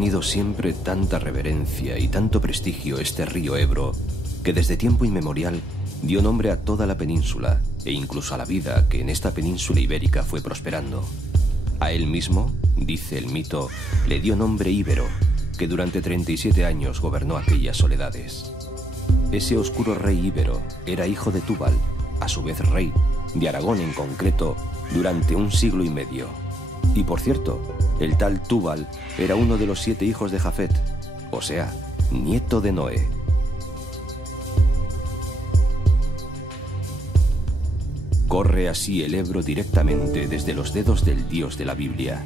tenido siempre tanta reverencia y tanto prestigio este río Ebro, que desde tiempo inmemorial dio nombre a toda la península e incluso a la vida que en esta península ibérica fue prosperando. A él mismo, dice el mito, le dio nombre Íbero, que durante 37 años gobernó aquellas soledades. Ese oscuro rey íbero era hijo de Túbal, a su vez rey, de Aragón en concreto, durante 1 siglo y medio. Y por cierto, el tal Túbal era uno de los 7 hijos de Jafet, o sea, nieto de Noé. Corre así el Ebro directamente desde los dedos del Dios de la Biblia.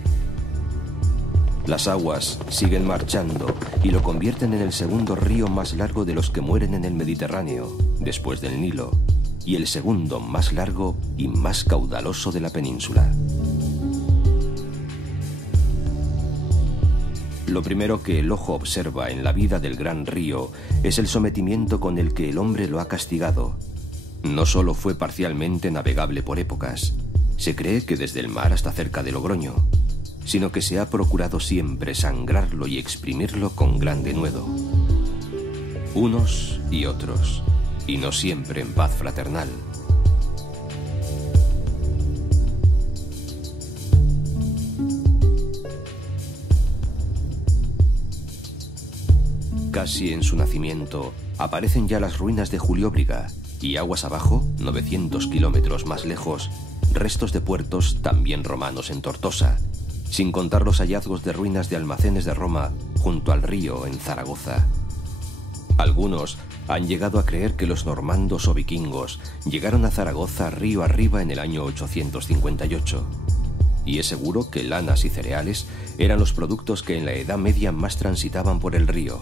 Las aguas siguen marchando y lo convierten en el segundo río más largo de los que mueren en el Mediterráneo, después del Nilo, y el segundo más largo y más caudaloso de la península. Lo primero que el ojo observa en la vida del gran río es el sometimiento con el que el hombre lo ha castigado. No solo fue parcialmente navegable por épocas, se cree que desde el mar hasta cerca de Logroño, sino que se ha procurado siempre sangrarlo y exprimirlo con gran denuedo. Unos y otros, y no siempre en paz fraternal. Casi en su nacimiento aparecen ya las ruinas de Julióbriga y aguas abajo, 900 kilómetros más lejos, restos de puertos también romanos en Tortosa, sin contar los hallazgos de ruinas de almacenes de Roma junto al río en Zaragoza. Algunos han llegado a creer que los normandos o vikingos llegaron a Zaragoza río arriba en el año 858. Y es seguro que lanas y cereales eran los productos que en la Edad Media más transitaban por el río.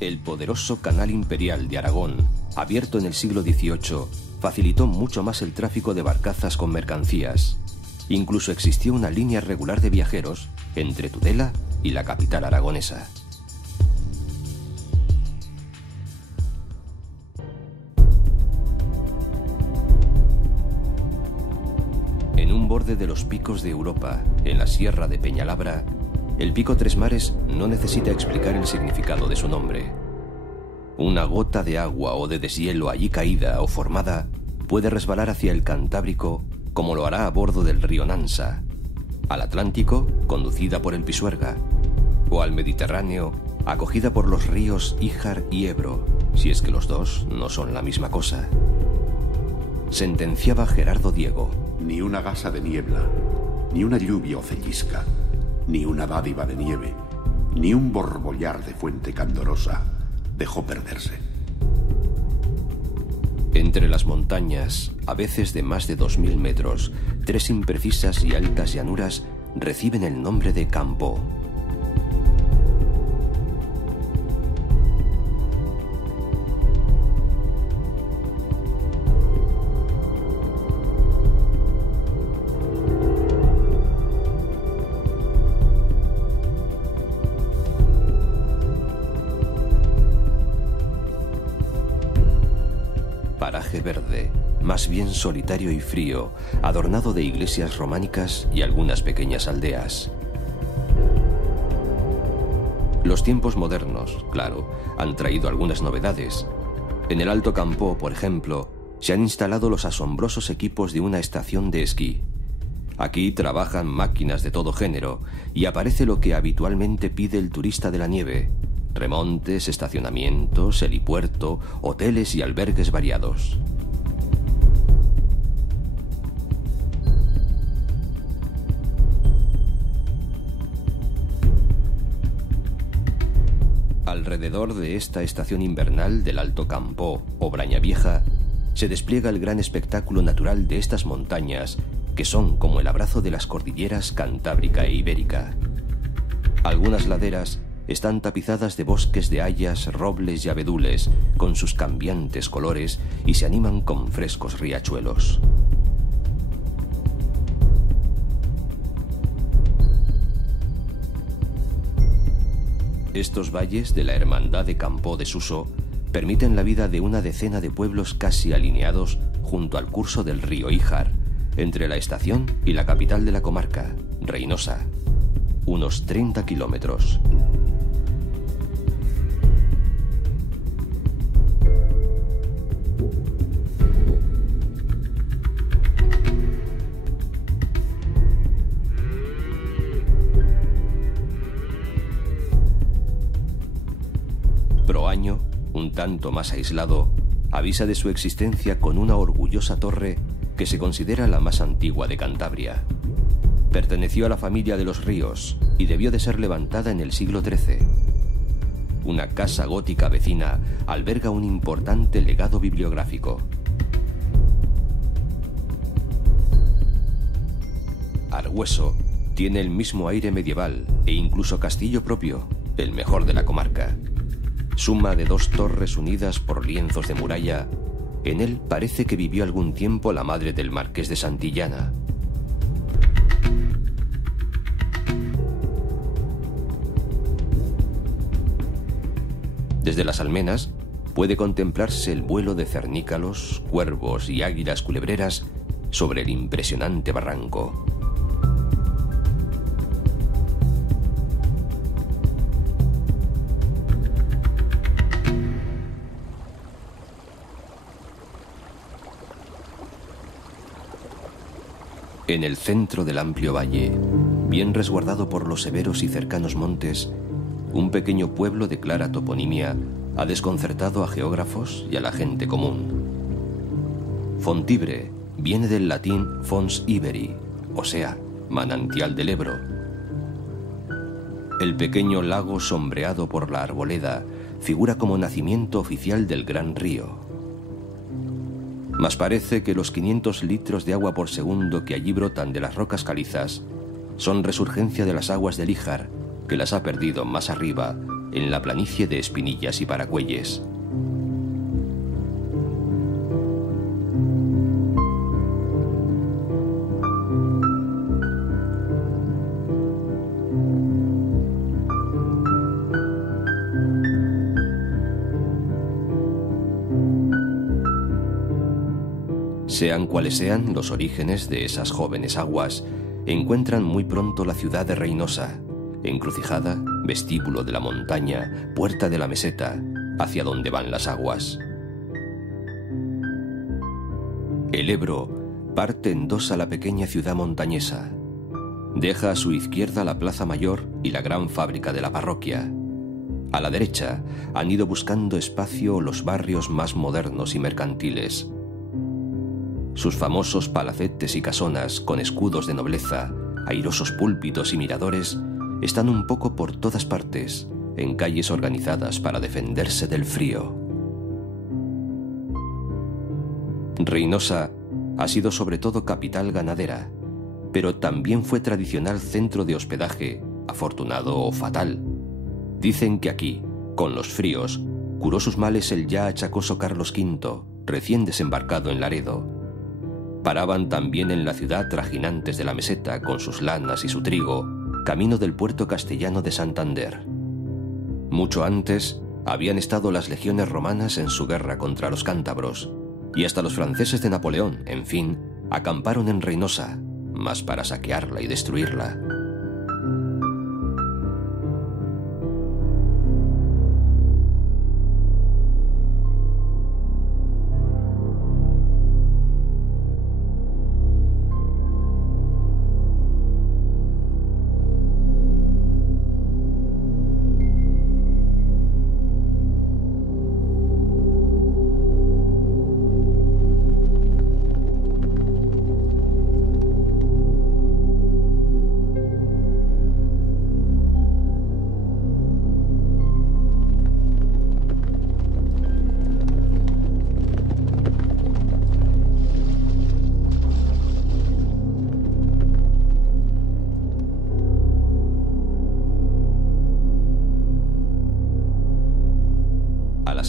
El poderoso canal imperial de Aragón, abierto en el siglo XVIII, facilitó mucho más el tráfico de barcazas con mercancías. Incluso existió una línea regular de viajeros entre Tudela y la capital aragonesa. En un borde de los picos de Europa, en la sierra de Peñalabra, el pico Tres Mares no necesita explicar el significado de su nombre. Una gota de agua o de deshielo allí caída o formada puede resbalar hacia el Cantábrico como lo hará a bordo del río Nansa, al Atlántico, conducida por el Pisuerga, o al Mediterráneo, acogida por los ríos Íjar y Ebro, si es que los dos no son la misma cosa. Sentenciaba Gerardo Diego. Ni una gasa de niebla, ni una lluvia o cellisca, ni una dádiva de nieve, ni un borbollar de fuente candorosa dejó perderse. Entre las montañas, a veces de más de 2000 metros, 3 imprecisas y altas llanuras reciben el nombre de Campó. Paraje verde, más bien solitario y frío, adornado de iglesias románicas y algunas pequeñas aldeas. Los tiempos modernos, claro, han traído algunas novedades. En el Alto Campó, por ejemplo, se han instalado los asombrosos equipos de una estación de esquí. Aquí trabajan máquinas de todo género y aparece lo que habitualmente pide el turista de la nieve: remontes, estacionamientos, helipuerto, hoteles y albergues variados. Alrededor de esta estación invernal del Alto Campó o Brañavieja se despliega el gran espectáculo natural de estas montañas, que son como el abrazo de las cordilleras Cantábrica e Ibérica. Algunas laderas están tapizadas de bosques de hayas, robles y abedules, con sus cambiantes colores, y se animan con frescos riachuelos. Estos valles de la Hermandad de Campo de Suso permiten la vida de una decena de pueblos casi alineados junto al curso del río Híjar, entre la estación y la capital de la comarca, Reinosa, unos 30 kilómetros. Proaño, un tanto más aislado, avisa de su existencia con una orgullosa torre que se considera la más antigua de Cantabria. Perteneció a la familia de los Ríos y debió de ser levantada en el siglo XIII. Una casa gótica vecina alberga un importante legado bibliográfico. Argüeso tiene el mismo aire medieval e incluso castillo propio, el mejor de la comarca. Suma de 2 torres unidas por lienzos de muralla. En él parece que vivió algún tiempo la madre del marqués de Santillana. Desde las almenas puede contemplarse el vuelo de cernícalos, cuervos y águilas culebreras sobre el impresionante barranco. En el centro del amplio valle, bien resguardado por los severos y cercanos montes, un pequeño pueblo de clara toponimia ha desconcertado a geógrafos y a la gente común. Fontibre viene del latín fons iberi, o sea, manantial del Ebro. El pequeño lago sombreado por la arboleda figura como nacimiento oficial del gran río. Mas parece que los 500 litros de agua por segundo que allí brotan de las rocas calizas son resurgencia de las aguas del Híjar, que las ha perdido más arriba, en la planicie de Espinillas y Paracuelles. Sean cuales sean los orígenes de esas jóvenes aguas, encuentran muy pronto la ciudad de Reinosa, encrucijada, vestíbulo de la montaña, puerta de la meseta, hacia donde van las aguas. El Ebro parte en 2 a la pequeña ciudad montañesa. Deja a su izquierda la plaza mayor y la gran fábrica de la parroquia. A la derecha han ido buscando espacio los barrios más modernos y mercantiles. Sus famosos palacetes y casonas con escudos de nobleza, airosos púlpitos y miradores están un poco por todas partes, en calles organizadas para defenderse del frío. Reinosa ha sido sobre todo capital ganadera, pero también fue tradicional centro de hospedaje, afortunado o fatal. Dicen que aquí, con los fríos, curó sus males el ya achacoso Carlos V, recién desembarcado en Laredo. Paraban también en la ciudad trajinantes de la meseta con sus lanas y su trigo, camino del puerto castellano de Santander. Mucho antes habían estado las legiones romanas en su guerra contra los cántabros, y hasta los franceses de Napoleón, en fin, acamparon en Reinosa, mas para saquearla y destruirla.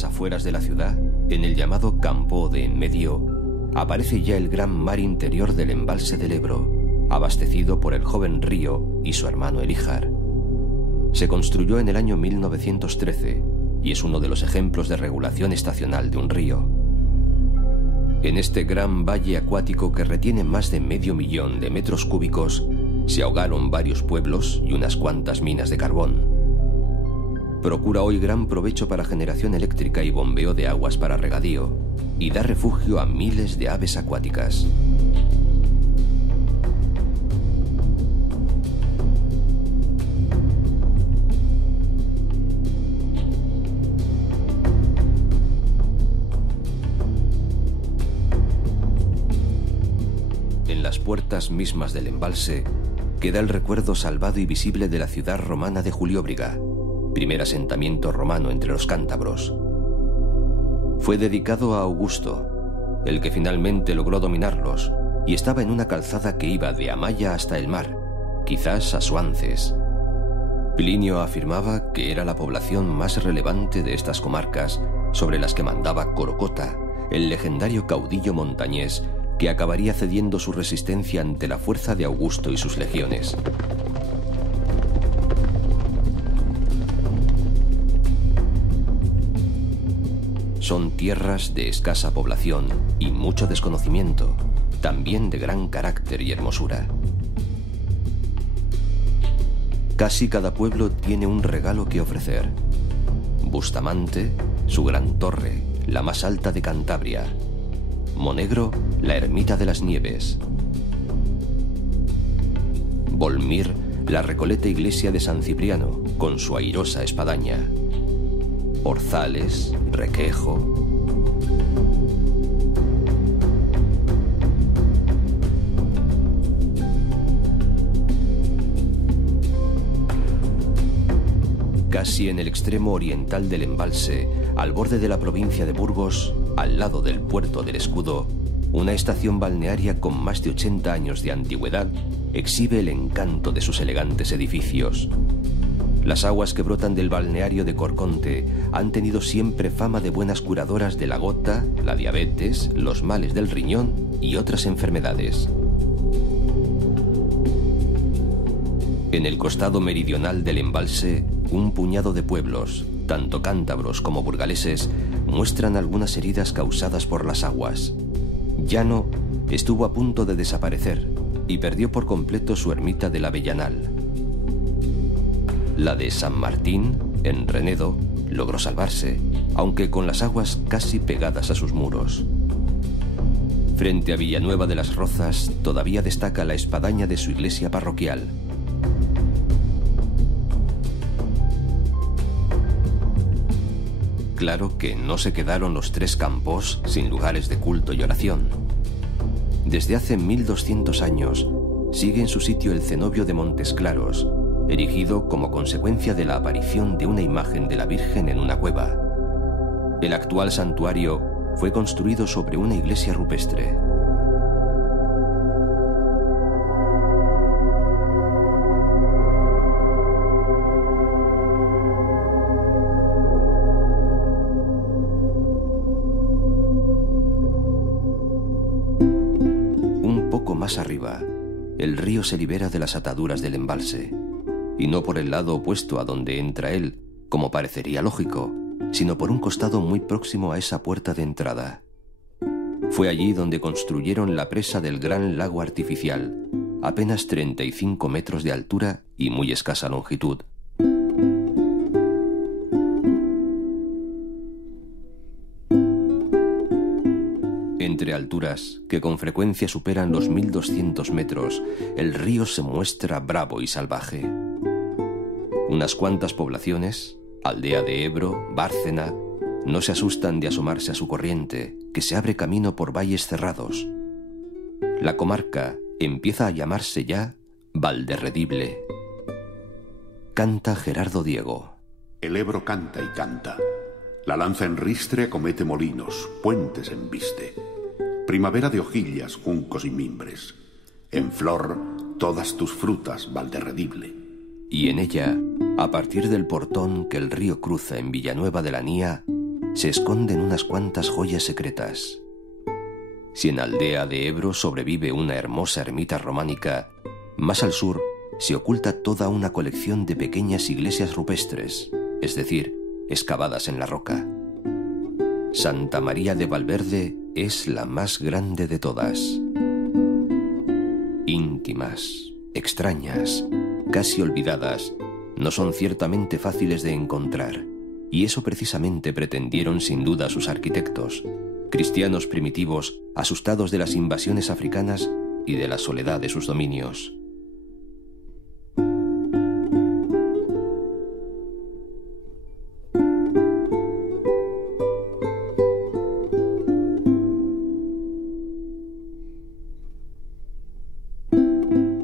Afueras de la ciudad, en el llamado Campo de en medio, aparece ya el gran mar interior del embalse del Ebro, abastecido por el joven río y su hermano el Híjar. se construyó en el año 1913 y es uno de los ejemplos de regulación estacional de un río. En este gran valle acuático que retiene más de 500.000 de metros cúbicos, se ahogaron varios pueblos y unas cuantas minas de carbón. Procura hoy gran provecho para generación eléctrica y bombeo de aguas para regadío, y da refugio a miles de aves acuáticas. En las puertas mismas del embalse queda el recuerdo salvado y visible de la ciudad romana de Julióbriga, primer asentamiento romano entre los cántabros. Fue dedicado a Augusto, el que finalmente logró dominarlos, y estaba en una calzada que iba de Amaya hasta el mar, quizás a Suances. Plinio afirmaba que era la población más relevante de estas comarcas, sobre las que mandaba Corocota, el legendario caudillo montañés que acabaría cediendo su resistencia ante la fuerza de Augusto y sus legiones. Son tierras de escasa población y mucho desconocimiento, también de gran carácter y hermosura. Casi cada pueblo tiene un regalo que ofrecer. Bustamante, su gran torre, la más alta de Cantabria. Monegro, la ermita de las Nieves. Volmir, la recoleta iglesia de San Cipriano, con su airosa espadaña. Orzales, Requejo. Casi en el extremo oriental del embalse, al borde de la provincia de Burgos, al lado del puerto del Escudo, una estación balnearia con más de 80 años de antigüedad exhibe el encanto de sus elegantes edificios. Las aguas que brotan del balneario de Corconte han tenido siempre fama de buenas curadoras de la gota, la diabetes, los males del riñón y otras enfermedades. En el costado meridional del embalse, un puñado de pueblos, tanto cántabros como burgaleses, muestran algunas heridas causadas por las aguas. Llano estuvo a punto de desaparecer y perdió por completo su ermita del Avellanal. La de San Martín, en Renedo, logró salvarse, aunque con las aguas casi pegadas a sus muros. Frente a Villanueva de las Rozas todavía destaca la espadaña de su iglesia parroquial. Claro que no se quedaron los tres campos sin lugares de culto y oración. Desde hace 1200 años sigue en su sitio el cenobio de Montes Claros, erigido como consecuencia de la aparición de una imagen de la Virgen en una cueva. El actual santuario fue construido sobre una iglesia rupestre. Un poco más arriba, el río se libera de las ataduras del embalse, y no por el lado opuesto a donde entra él, como parecería lógico, sino por un costado muy próximo a esa puerta de entrada. Fue allí donde construyeron la presa del gran lago artificial, apenas 35 metros de altura y muy escasa longitud. Entre alturas que con frecuencia superan los 1200 metros, el río se muestra bravo y salvaje. Unas cuantas poblaciones, Aldea de Ebro, Bárcena, no se asustan de asomarse a su corriente, que se abre camino por valles cerrados. La comarca empieza a llamarse ya Valderredible. Canta Gerardo Diego. El Ebro canta y canta. La lanza en ristre acomete molinos, puentes embiste. Primavera de hojillas, juncos y mimbres. En flor, todas tus frutas, Valderredible. Y en ella, a partir del portón que el río cruza en Villanueva de la Nía, se esconden unas cuantas joyas secretas. Si en Aldea de Ebro sobrevive una hermosa ermita románica, más al sur se oculta toda una colección de pequeñas iglesias rupestres, es decir, excavadas en la roca. Santa María de Valverde es la más grande de todas. Íntimas, extrañas, casi olvidadas, no son ciertamente fáciles de encontrar, y eso precisamente pretendieron sin duda sus arquitectos, cristianos primitivos asustados de las invasiones africanas y de la soledad de sus dominios.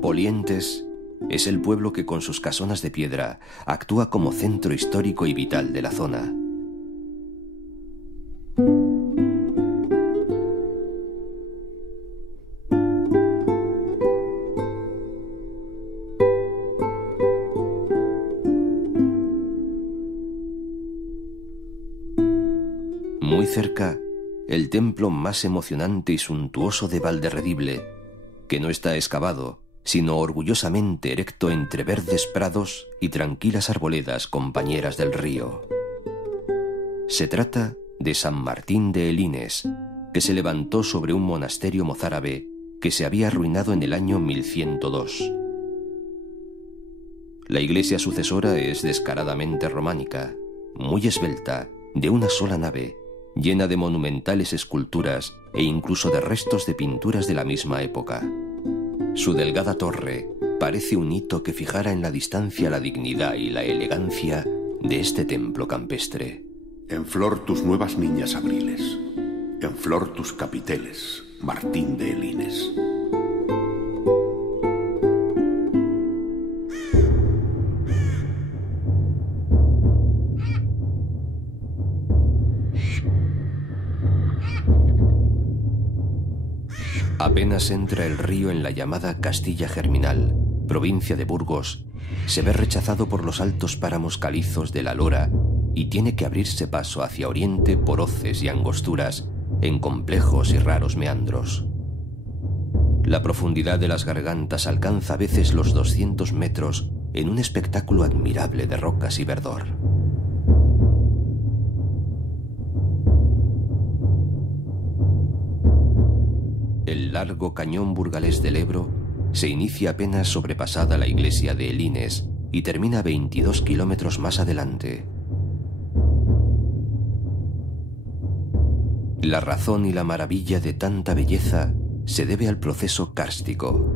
Polientes es el pueblo que con sus casonas de piedra actúa como centro histórico y vital de la zona. Muy cerca, el templo más emocionante y suntuoso de Valderredible, que no está excavado, sino orgullosamente erecto entre verdes prados y tranquilas arboledas compañeras del río. Se trata de San Martín de Elines, que se levantó sobre un monasterio mozárabe que se había arruinado en el año 1102. La iglesia sucesora es descaradamente románica, muy esbelta, de una sola nave, llena de monumentales esculturas e incluso de restos de pinturas de la misma época. Su delgada torre parece un hito que fijara en la distancia la dignidad y la elegancia de este templo campestre. En flor tus nuevas niñas abriles, en flor tus capiteles, Martín de Elines. Apenas entra el río en la llamada Castilla Germinal, provincia de Burgos, se ve rechazado por los altos páramos calizos de la Lora y tiene que abrirse paso hacia oriente por hoces y angosturas en complejos y raros meandros. La profundidad de las gargantas alcanza a veces los 200 metros en un espectáculo admirable de rocas y verdor. El largo cañón burgalés del Ebro se inicia apenas sobrepasada la iglesia de Elines y termina 22 kilómetros más adelante. La razón y la maravilla de tanta belleza se debe al proceso kárstico.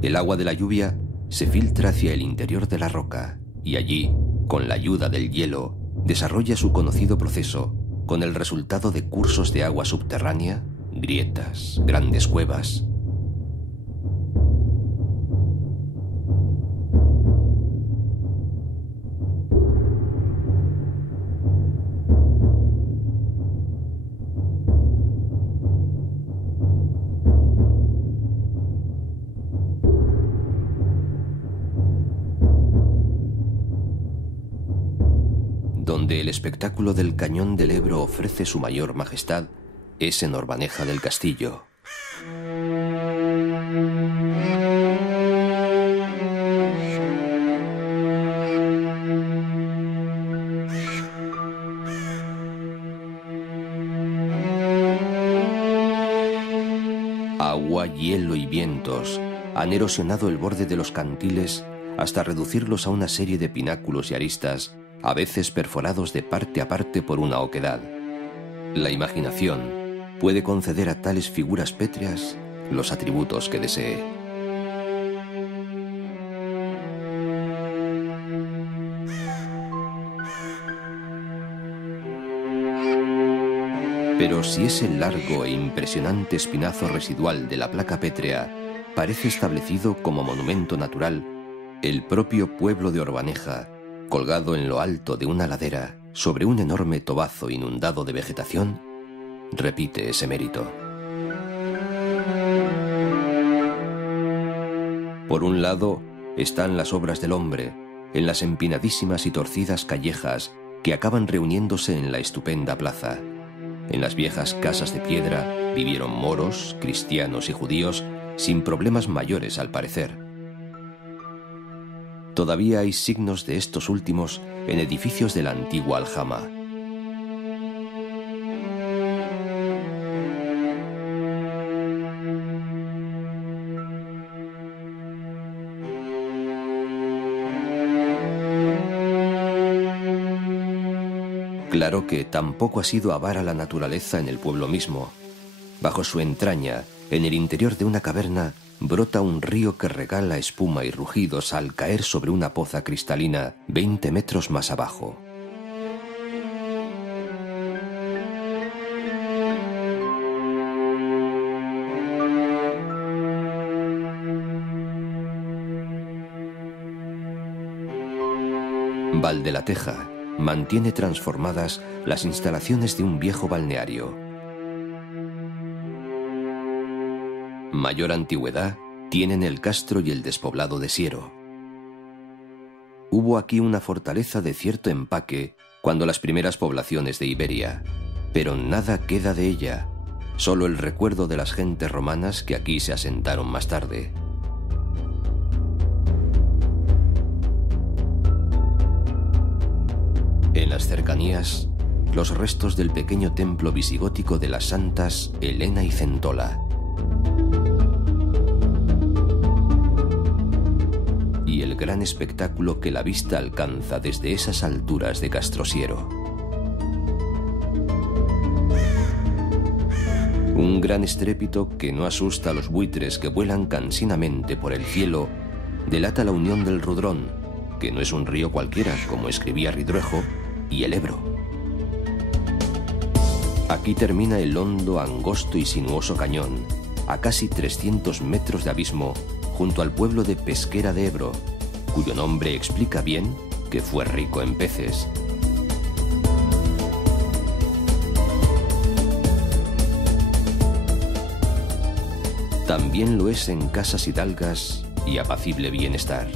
El agua de la lluvia se filtra hacia el interior de la roca y allí, con la ayuda del hielo, desarrolla su conocido proceso, con el resultado de cursos de agua subterránea, grietas, grandes cuevas. Donde el espectáculo del cañón del Ebro ofrece su mayor majestad es en Orbaneja del Castillo. Agua, hielo y vientos han erosionado el borde de los cantiles hasta reducirlos a una serie de pináculos y aristas, a veces perforados de parte a parte por una oquedad. La imaginación puede conceder a tales figuras pétreas los atributos que desee. Pero si ese largo e impresionante espinazo residual de la placa pétrea parece establecido como monumento natural, el propio pueblo de Orbaneja, colgado en lo alto de una ladera sobre un enorme tobazo inundado de vegetación, repite ese mérito. Por un lado están las obras del hombre, en las empinadísimas y torcidas callejas que acaban reuniéndose en la estupenda plaza. En las viejas casas de piedra vivieron moros, cristianos y judíos sin problemas mayores al parecer. Todavía hay signos de estos últimos en edificios de la antigua aljama. Claro que tampoco ha sido avara la naturaleza en el pueblo mismo. Bajo su entraña, en el interior de una caverna, brota un río que regala espuma y rugidos al caer sobre una poza cristalina 20 metros más abajo. Valdelateja mantiene transformadas las instalaciones de un viejo balneario. Mayor antigüedad tienen el castro y el despoblado de Siero. Hubo aquí una fortaleza de cierto empaque cuando las primeras poblaciones de Iberia, pero nada queda de ella, solo el recuerdo de las gentes romanas que aquí se asentaron más tarde. En las cercanías, los restos del pequeño templo visigótico de las santas Helena y Centola. Y el gran espectáculo que la vista alcanza desde esas alturas de Castrosiero. Un gran estrépito que no asusta a los buitres que vuelan cansinamente por el cielo, delata la unión del Rudrón, que no es un río cualquiera, como escribía Ridruejo, y el Ebro. Aquí termina el hondo, angosto y sinuoso cañón, a casi 300 metros de abismo, junto al pueblo de Pesquera de Ebro, cuyo nombre explica bien que fue rico en peces. También lo es en casas hidalgas y apacible bienestar.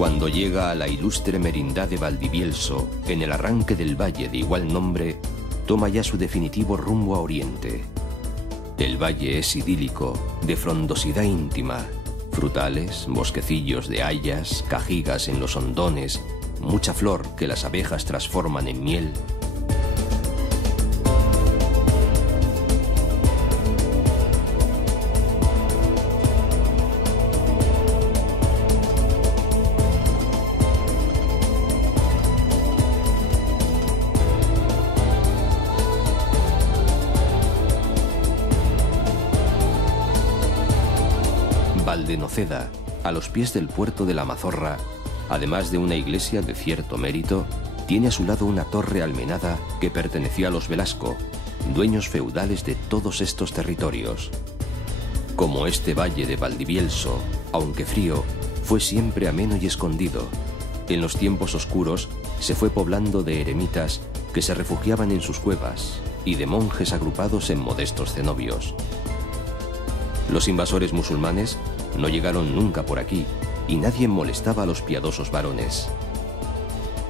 Cuando llega a la ilustre merindad de Valdivielso, en el arranque del valle de igual nombre, toma ya su definitivo rumbo a oriente. El valle es idílico, de frondosidad íntima, frutales, bosquecillos de hayas, cajigas en los hondones, mucha flor que las abejas transforman en miel. Valdenoceda, a los pies del puerto de la Mazorra, además de una iglesia de cierto mérito, tiene a su lado una torre almenada que pertenecía a los Velasco, dueños feudales de todos estos territorios. Como este valle de Valdivielso, aunque frío, fue siempre ameno y escondido. En los tiempos oscuros se fue poblando de eremitas que se refugiaban en sus cuevas y de monjes agrupados en modestos cenobios. Los invasores musulmanes no llegaron nunca por aquí y nadie molestaba a los piadosos varones.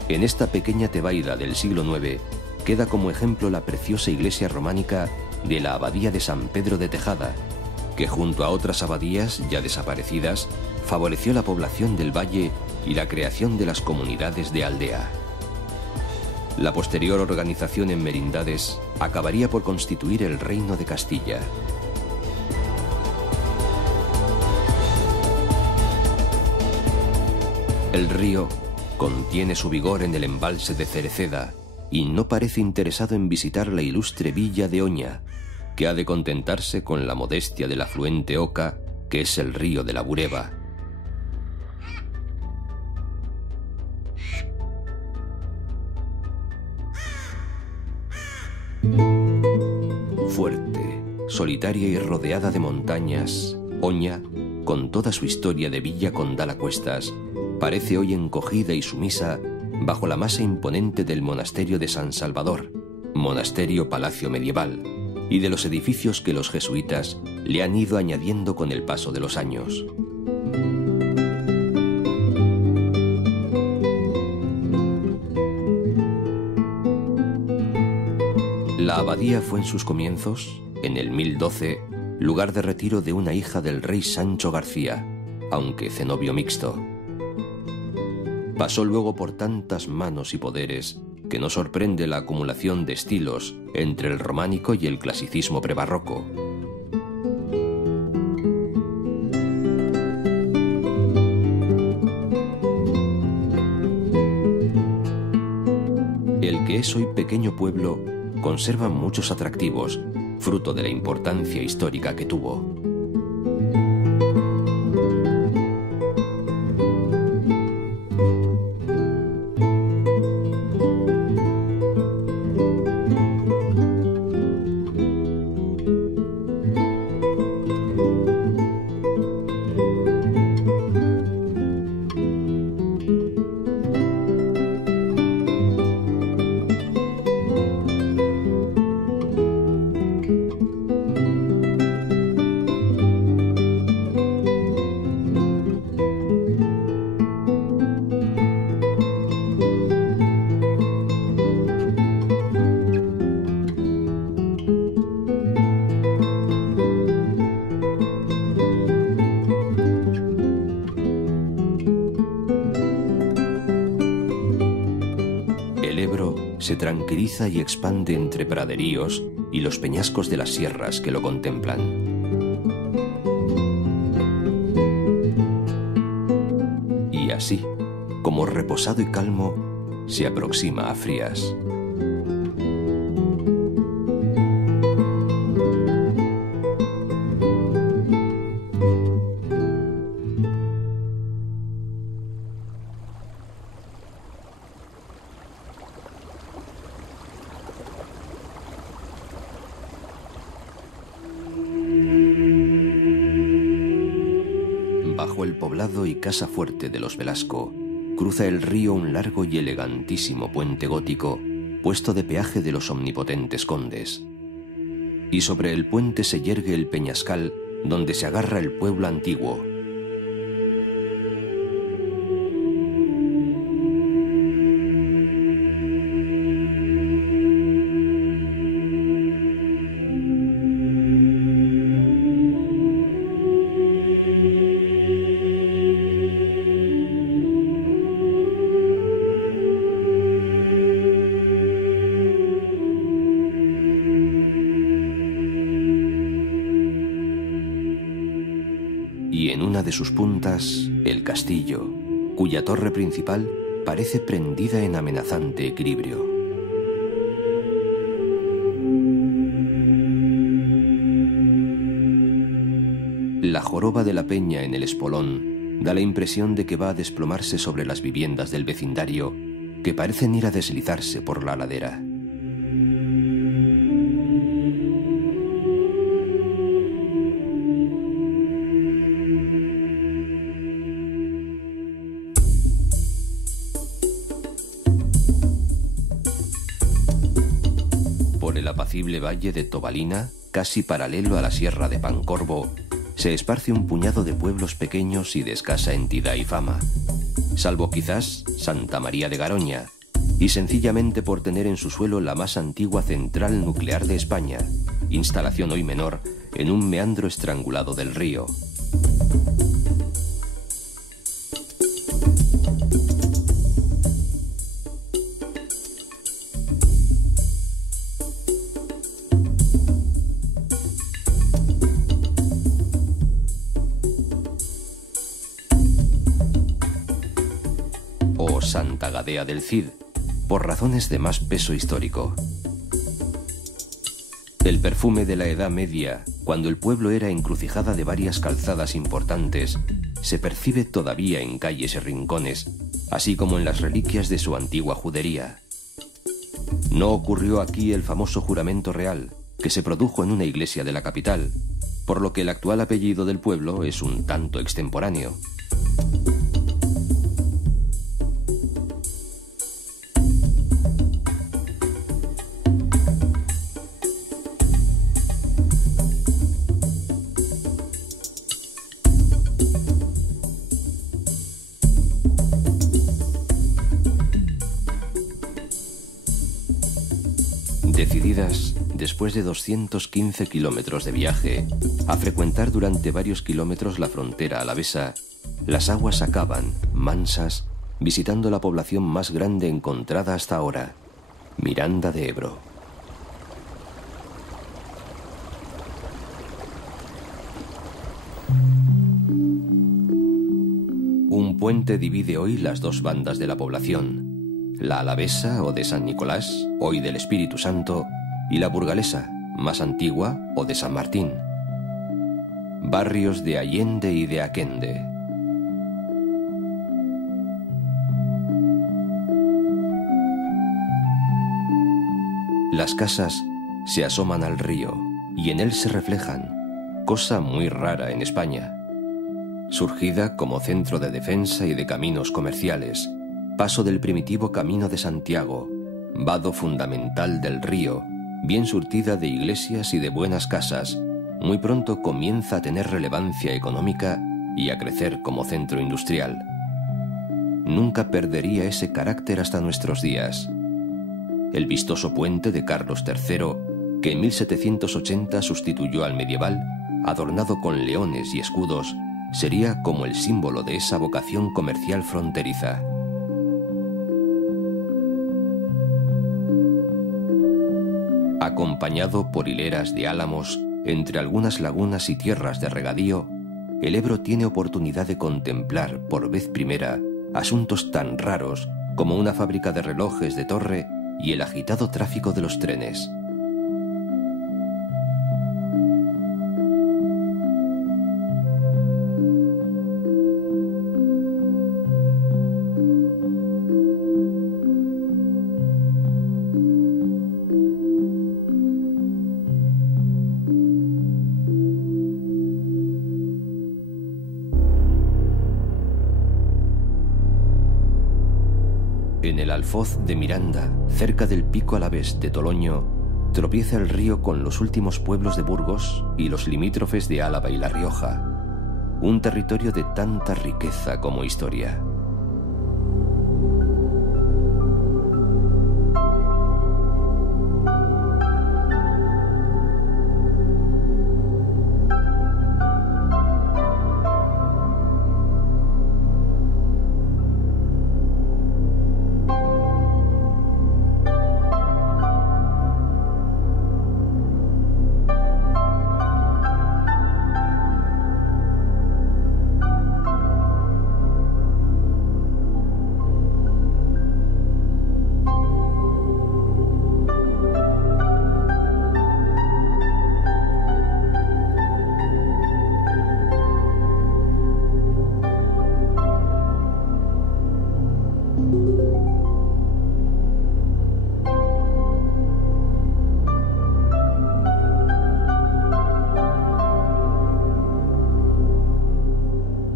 En esta pequeña tebaida del siglo IX queda como ejemplo la preciosa iglesia románica de la abadía de San Pedro de Tejada, que junto a otras abadías ya desaparecidas favoreció la población del valle y la creación de las comunidades de aldea. La posterior organización en merindades acabaría por constituir el Reino de Castilla. El río contiene su vigor en el embalse de Cereceda y no parece interesado en visitar la ilustre villa de Oña, que ha de contentarse con la modestia del afluente Oca, que es el río de la Bureba. Fuerte, solitaria y rodeada de montañas, Oña, con toda su historia de villa condal a cuestas, parece hoy encogida y sumisa bajo la masa imponente del monasterio de San Salvador, monasterio-palacio medieval, y de los edificios que los jesuitas le han ido añadiendo con el paso de los años. La abadía fue en sus comienzos en el 1012, lugar de retiro de una hija del rey Sancho García, aunque cenobio mixto. Pasó luego por tantas manos y poderes que no sorprende la acumulación de estilos entre el románico y el clasicismo prebarroco. El que es hoy pequeño pueblo conserva muchos atractivos, fruto de la importancia histórica que tuvo. Se tranquiliza y expande entre praderíos y los peñascos de las sierras que lo contemplan. Y así, como reposado y calmo, se aproxima a Frías. Bajo el poblado y casa fuerte de los Velasco, cruza el río un largo y elegantísimo puente gótico, puesto de peaje de los omnipotentes condes. Y sobre el puente se yergue el peñascal donde se agarra el pueblo antiguo. Y en una de sus puntas, el castillo, cuya torre principal parece prendida en amenazante equilibrio. La joroba de la peña en el espolón da la impresión de que va a desplomarse sobre las viviendas del vecindario, que parecen ir a deslizarse por la ladera. Por el apacible valle de Tobalina, casi paralelo a la sierra de Pancorbo, se esparce un puñado de pueblos pequeños y de escasa entidad y fama, salvo quizás Santa María de Garoña, y sencillamente por tener en su suelo la más antigua central nuclear de España, instalación hoy menor en un meandro estrangulado del río. O Santa Gadea del Cid, por razones de más peso histórico. El perfume de la Edad Media, cuando el pueblo era encrucijada de varias calzadas importantes, se percibe todavía en calles y rincones, así como en las reliquias de su antigua judería. No ocurrió aquí el famoso juramento real, que se produjo en una iglesia de la capital, por lo que el actual apellido del pueblo es un tanto extemporáneo. después de 215 kilómetros de viaje, a frecuentar durante varios kilómetros la frontera alavesa, las aguas acaban, mansas, visitando la población más grande encontrada hasta ahora, Miranda de Ebro. Un puente divide hoy las dos bandas de la población, la alavesa o de San Nicolás, hoy del Espíritu Santo, y la burgalesa, más antigua, o de San Martín. Barrios de Allende y de Aquende. Las casas se asoman al río y en él se reflejan, cosa muy rara en España. Surgida como centro de defensa y de caminos comerciales, paso del primitivo Camino de Santiago, vado fundamental del río, bien surtida de iglesias y de buenas casas, muy pronto comienza a tener relevancia económica y a crecer como centro industrial. Nunca perdería ese carácter hasta nuestros días. El vistoso puente de Carlos III, que en 1780 sustituyó al medieval, adornado con leones y escudos, sería como el símbolo de esa vocación comercial fronteriza. Acompañado por hileras de álamos, entre algunas lagunas y tierras de regadío, el Ebro tiene oportunidad de contemplar por vez primera asuntos tan raros como una fábrica de relojes de torre y el agitado tráfico de los trenes. En el Alfoz de Miranda, cerca del pico alavés de Toloño, tropieza el río con los últimos pueblos de Burgos y los limítrofes de Álava y La Rioja, un territorio de tanta riqueza como historia.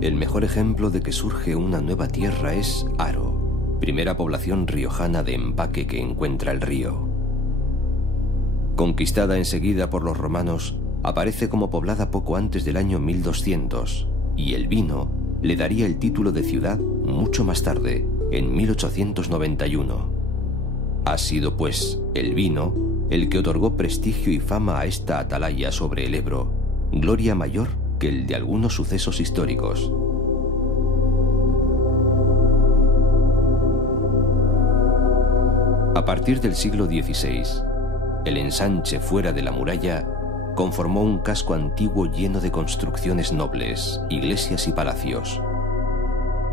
El mejor ejemplo de que surge una nueva tierra es Haro, primera población riojana de empaque que encuentra el río. Conquistada enseguida por los romanos, aparece como poblada poco antes del año 1200, y el vino le daría el título de ciudad mucho más tarde, en 1891. Ha sido, pues, el vino el que otorgó prestigio y fama a esta atalaya sobre el Ebro, gloria mayor que el de algunos sucesos históricos. A partir del siglo XVI, el ensanche fuera de la muralla conformó un casco antiguo lleno de construcciones nobles, iglesias y palacios.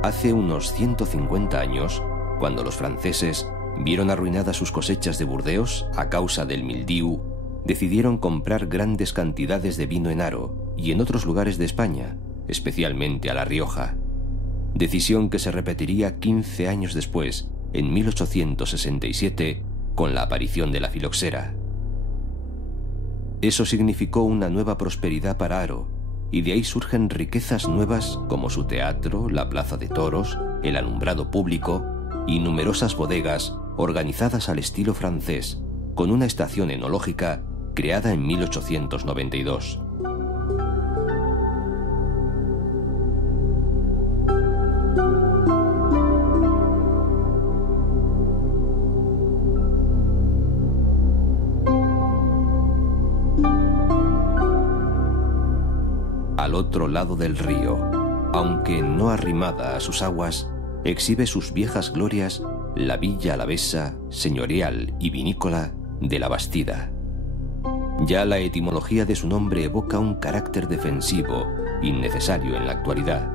Hace unos 150 años, cuando los franceses vieron arruinadas sus cosechas de Burdeos a causa del mildiu, decidieron comprar grandes cantidades de vino en Haro y en otros lugares de España, especialmente a La Rioja. Decisión que se repetiría 15 años después, en 1867, con la aparición de la filoxera. Eso significó una nueva prosperidad para Haro, y de ahí surgen riquezas nuevas como su teatro, la plaza de toros, el alumbrado público y numerosas bodegas organizadas al estilo francés, con una estación enológica creada en 1892. otro lado del río, aunque no arrimada a sus aguas, exhibe sus viejas glorias la villa alavesa, señorial y vinícola de La Bastida. Ya la etimología de su nombre evoca un carácter defensivo, innecesario en la actualidad.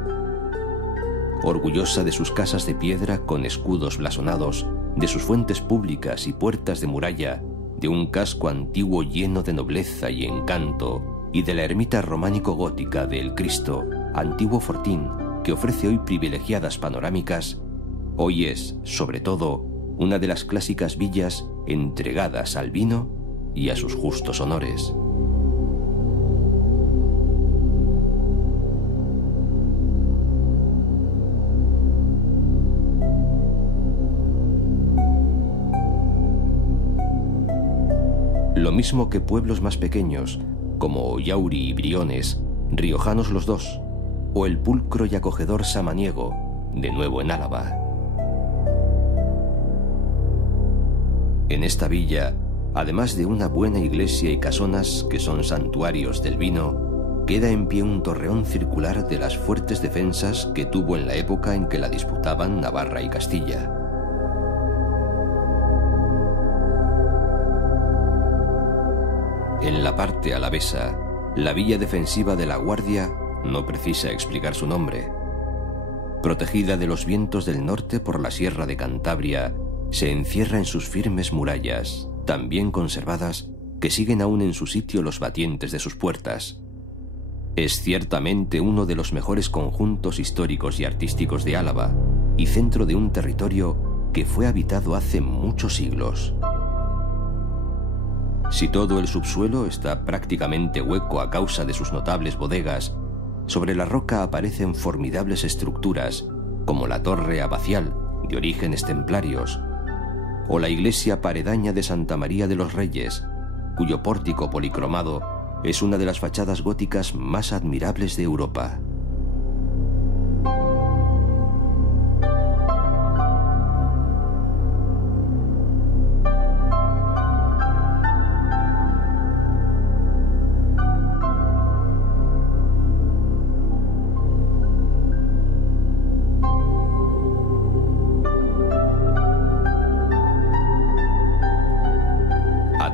Orgullosa de sus casas de piedra con escudos blasonados, de sus fuentes públicas y puertas de muralla, de un casco antiguo lleno de nobleza y encanto, y de la ermita románico-gótica de El Cristo, antiguo fortín que ofrece hoy privilegiadas panorámicas, hoy es, sobre todo, una de las clásicas villas entregadas al vino y a sus justos honores. Lo mismo que pueblos más pequeños, como Yauri y Briones, riojanos los dos, o el pulcro y acogedor Samaniego, de nuevo en Álava. En esta villa, además de una buena iglesia y casonas que son santuarios del vino, queda en pie un torreón circular de las fuertes defensas que tuvo en la época en que la disputaban Navarra y Castilla. En la parte alavesa, la villa defensiva de La Guardia no precisa explicar su nombre. Protegida de los vientos del norte por la Sierra de Cantabria, se encierra en sus firmes murallas, tan bien conservadas que siguen aún en su sitio los batientes de sus puertas. Es ciertamente uno de los mejores conjuntos históricos y artísticos de Álava, y centro de un territorio que fue habitado hace muchos siglos. Si todo el subsuelo está prácticamente hueco a causa de sus notables bodegas, sobre la roca aparecen formidables estructuras, como la torre abacial, de orígenes templarios, o la iglesia paredaña de Santa María de los Reyes, cuyo pórtico policromado es una de las fachadas góticas más admirables de Europa.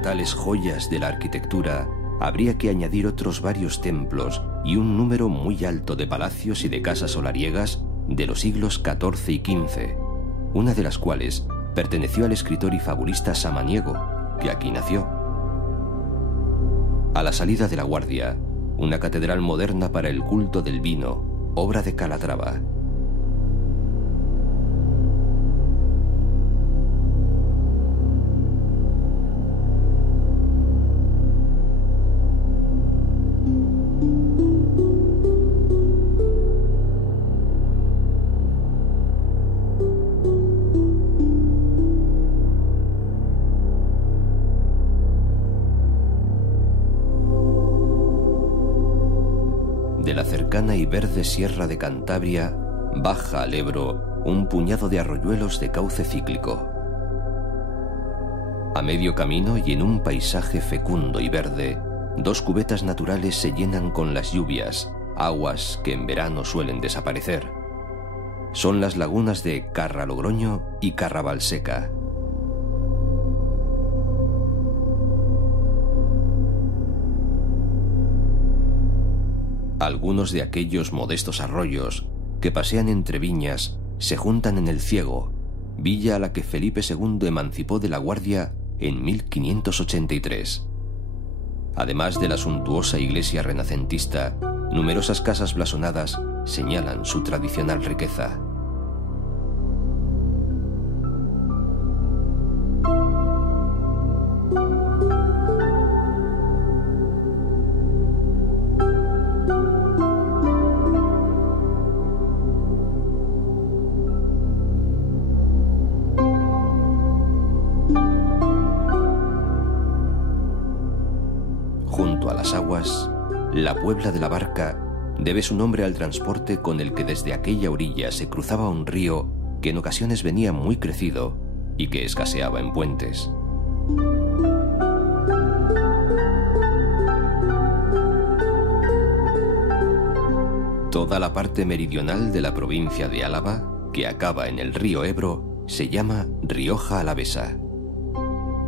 Tales joyas de la arquitectura habría que añadir otros varios templos y un número muy alto de palacios y de casas solariegas de los siglos XIV y XV, una de las cuales perteneció al escritor y fabulista Samaniego, que aquí nació. A la salida de La Guardia, una catedral moderna para el culto del vino, obra de Calatrava. De la cercana y verde Sierra de Cantabria baja al Ebro un puñado de arroyuelos de cauce cíclico. A medio camino y en un paisaje fecundo y verde, dos cubetas naturales se llenan con las lluvias, aguas que en verano suelen desaparecer. Son las lagunas de Carra Logroño y Carra Valseca. Algunos de aquellos modestos arroyos que pasean entre viñas se juntan en El Ciego, villa a la que Felipe II emancipó de La Guardia en 1583. Además de la suntuosa iglesia renacentista, numerosas casas blasonadas señalan su tradicional riqueza. Junto a las aguas, la Puebla de la Barca debe su nombre al transporte con el que desde aquella orilla se cruzaba un río que en ocasiones venía muy crecido y que escaseaba en puentes. Toda la parte meridional de la provincia de Álava, que acaba en el río Ebro, se llama Rioja Alavesa.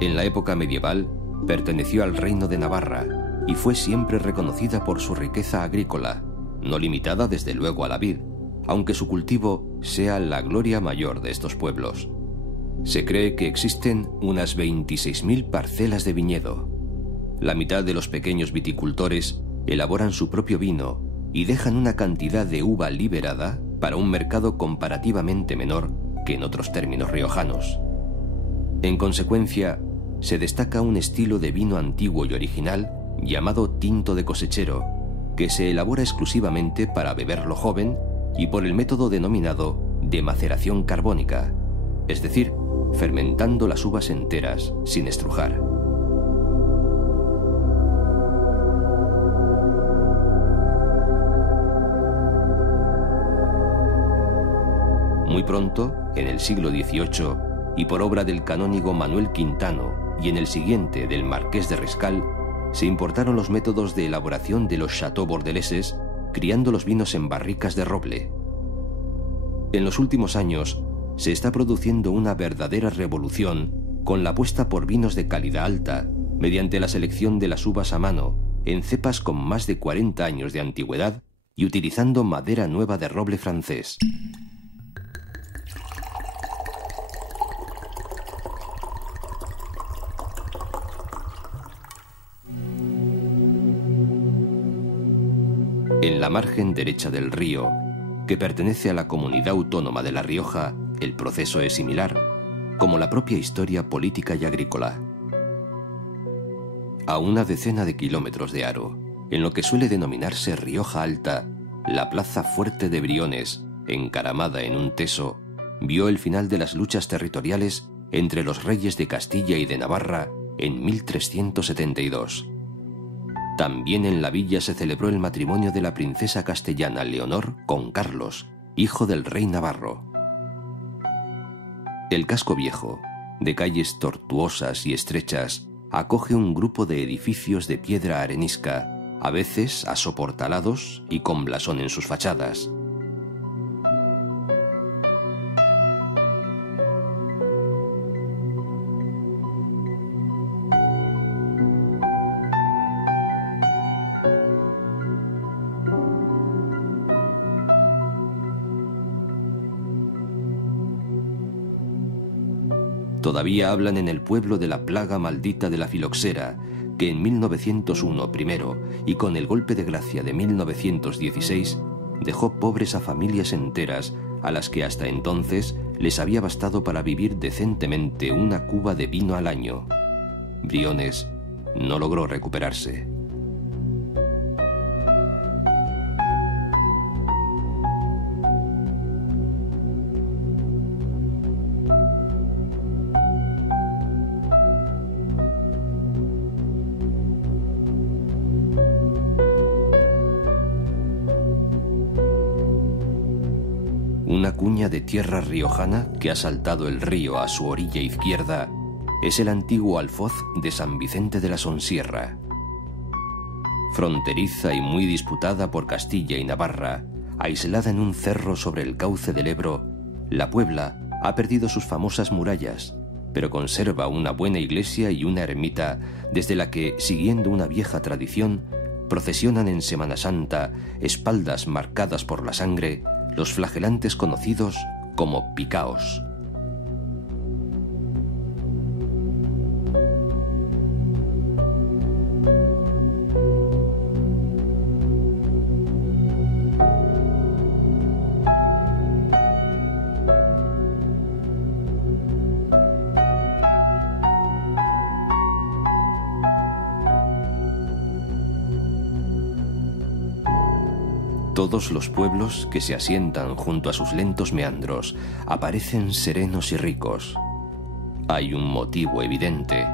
En la época medieval perteneció al reino de Navarra y fue siempre reconocida por su riqueza agrícola, no limitada desde luego a la vid, aunque su cultivo sea la gloria mayor de estos pueblos. Se cree que existen unas 26.000 parcelas de viñedo. La mitad de los pequeños viticultores elaboran su propio vino y dejan una cantidad de uva liberada para un mercado comparativamente menor que en otros términos riojanos. En consecuencia, se destaca un estilo de vino antiguo y original llamado tinto de cosechero, que se elabora exclusivamente para beberlo joven y por el método denominado de maceración carbónica, es decir, fermentando las uvas enteras sin estrujar. Muy pronto, en el siglo XVIII, y por obra del canónigo Manuel Quintano y en el siguiente del Marqués de Riscal, se importaron los métodos de elaboración de los chateaux bordeleses, criando los vinos en barricas de roble. En los últimos años, se está produciendo una verdadera revolución con la apuesta por vinos de calidad alta, mediante la selección de las uvas a mano, en cepas con más de 40 años de antigüedad y utilizando madera nueva de roble francés. En la margen derecha del río, que pertenece a la comunidad autónoma de La Rioja, el proceso es similar, como la propia historia política y agrícola. A una decena de kilómetros de Haro, en lo que suele denominarse Rioja Alta, la plaza fuerte de Briones, encaramada en un teso, vio el final de las luchas territoriales entre los reyes de Castilla y de Navarra en 1372. También en la villa se celebró el matrimonio de la princesa castellana Leonor con Carlos, hijo del rey navarro. El casco viejo, de calles tortuosas y estrechas, acoge un grupo de edificios de piedra arenisca, a veces asoportalados y con blasón en sus fachadas. Todavía hablan en el pueblo de la plaga maldita de la filoxera, que en 1901 primero y con el golpe de gracia de 1916 dejó pobres a familias enteras a las que hasta entonces les había bastado para vivir decentemente una cuba de vino al año. Briones no logró recuperarse. Una cuña de tierra riojana que ha saltado el río a su orilla izquierda es el antiguo alfoz de San Vicente de la Sonsierra. Fronteriza y muy disputada por Castilla y Navarra, aislada en un cerro sobre el cauce del Ebro, la Puebla ha perdido sus famosas murallas, pero conserva una buena iglesia y una ermita desde la que, siguiendo una vieja tradición, procesionan en Semana Santa, espaldas marcadas por la sangre, los flagelantes conocidos como picaos. Todos los pueblos que se asientan junto a sus lentos meandros aparecen serenos y ricos. Hay un motivo evidente.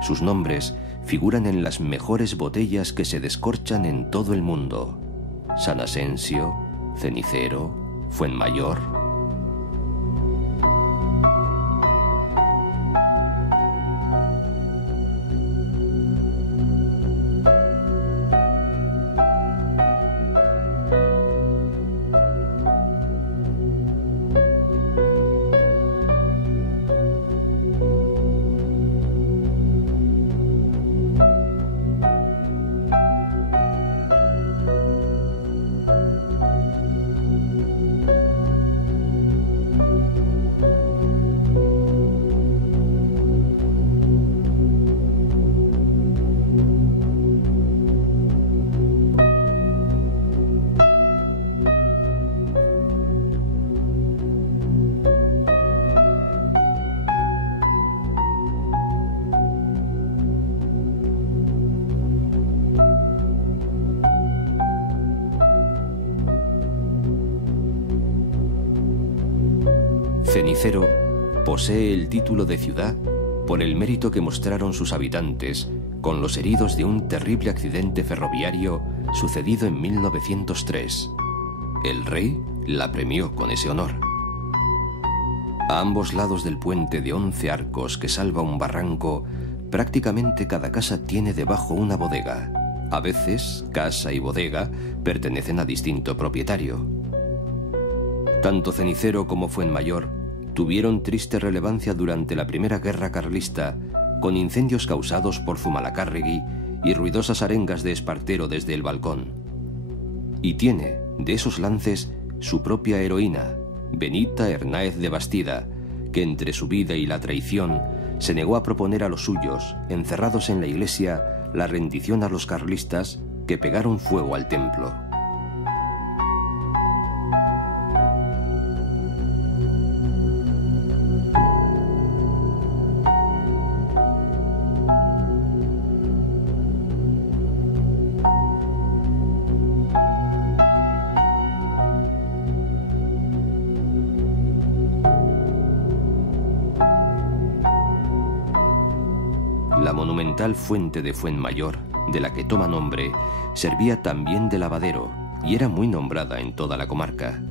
Sus nombres figuran en las mejores botellas que se descorchan en todo el mundo: San Asensio, Cenicero, Fuenmayor. Cenicero posee el título de ciudad por el mérito que mostraron sus habitantes con los heridos de un terrible accidente ferroviario sucedido en 1903. El rey la premió con ese honor. A ambos lados del puente de 11 arcos que salva un barranco, prácticamente cada casa tiene debajo una bodega. A veces, casa y bodega pertenecen a distinto propietario. Tanto Cenicero como Fuenmayor tuvieron triste relevancia durante la Primera Guerra Carlista, con incendios causados por Zumalacárregui y ruidosas arengas de Espartero desde el balcón. Y tiene, de esos lances, su propia heroína, Benita Hernáez de Bastida, que entre su vida y la traición se negó a proponer a los suyos, encerrados en la iglesia, la rendición a los carlistas que pegaron fuego al templo. La monumental fuente de Fuenmayor, de la que toma nombre, servía también de lavadero y era muy nombrada en toda la comarca.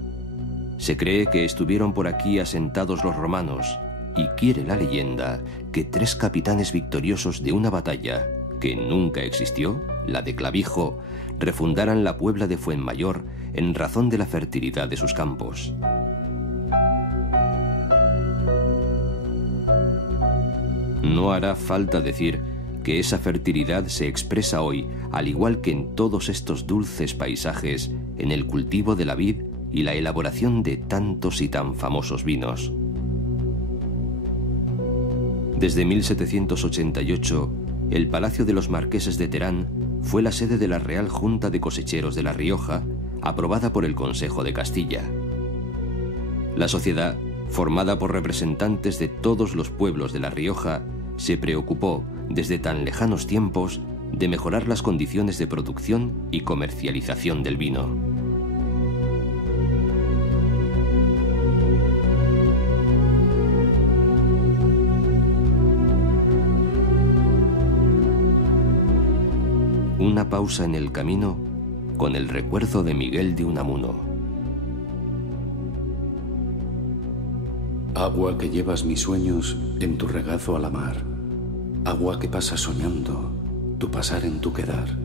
Se cree que estuvieron por aquí asentados los romanos y quiere la leyenda que 3 capitanes victoriosos de una batalla que nunca existió, la de Clavijo, refundaran la Puebla de Fuenmayor en razón de la fertilidad de sus campos. No hará falta decir que esa fertilidad se expresa hoy, al igual que en todos estos dulces paisajes, en el cultivo de la vid y la elaboración de tantos y tan famosos vinos. Desde 1788, el Palacio de los Marqueses de Terán fue la sede de la Real Junta de Cosecheros de La Rioja, aprobada por el Consejo de Castilla. La sociedad, formada por representantes de todos los pueblos de La Rioja, se preocupó, desde tan lejanos tiempos, de mejorar las condiciones de producción y comercialización del vino. Una pausa en el camino con el recuerdo de Miguel de Unamuno. Agua que llevas mis sueños en tu regazo a la mar, agua que pasa soñando tu pasar en tu quedar.